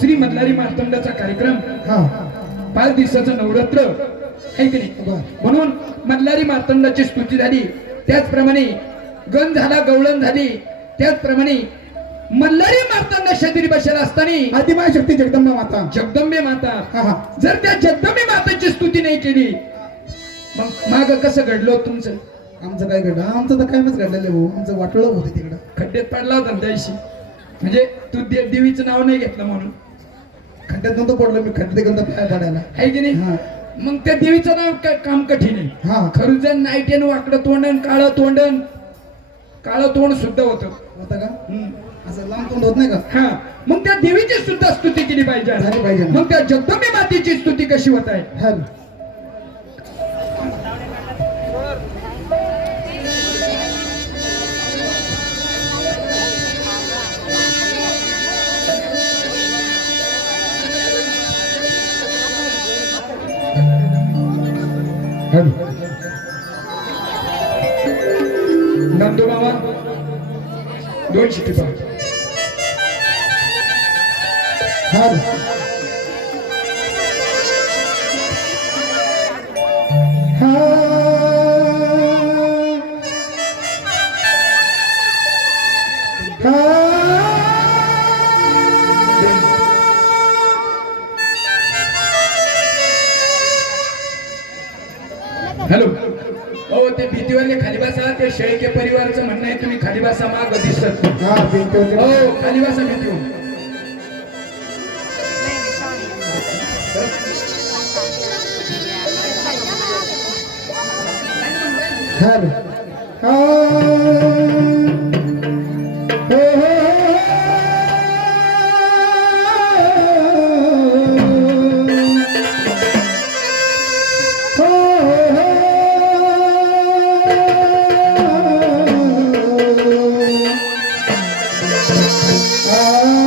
श्री मल्हारी मार्तंडाचा कार्यक्रम. हा. पाच दिवसाचं नवरात्र. आहे की नाही? म्हणून मल्हारी मार्तंडाची स्तुती झाली. त्याचप्रमाणे गण झाला गवळण झाली. त्याचप्रमाणे मल्हारी मार्तंड शेतरी बसेला असताना आदिमाय शक्ती जगदंबा माता. जगदंबे माता. हा हा. जर त्या जगदंबे माताची स्तुती नाही केली मग माग कसं घडलं तुमचं? आमचं काय घडलं? आमचं तर कायमच घडलेलं भाऊ आमचं वाटलं होतं तिकडं. खड्ड्यात पडला होता ना त्या दिवशी. म्हणजे तू देवीचं नाव नाही घेतलं म्हणून. खड्ड्यात नव्हतं पडलं मी खड्ड्यात गेलो पाय पडायला आहे की नाही? हा. मग त्या देवीचं नाव काय काम कठीण आहे. हा. खरुजन नाईटेन वाकडं तोंडन काळं तोंडन. काळं तोंड सुद्धा होतं. होतं का. असं लांब तोंड होत नाही का? हा. मग त्या देवीची सुद्धा स्तुती केली पाहिजे. झाली पाहिजे. मग त्या जगदंबे मातेची स्तुती कशी होत आहे? हा आहे तुम्ही खाली बसा माग दिसत हा भिंतीवरती हो Música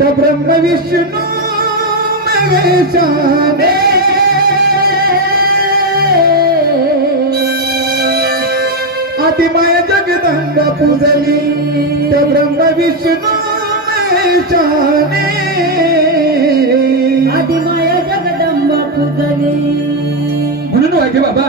ब्रह्म विष्णू महेशाने. आदिमाय जगदंबा पूजली. त्या ब्रह्म विष्णू महेशाने. आदिमाया जगदंबा पूजली. म्हणून वाघे बाबा.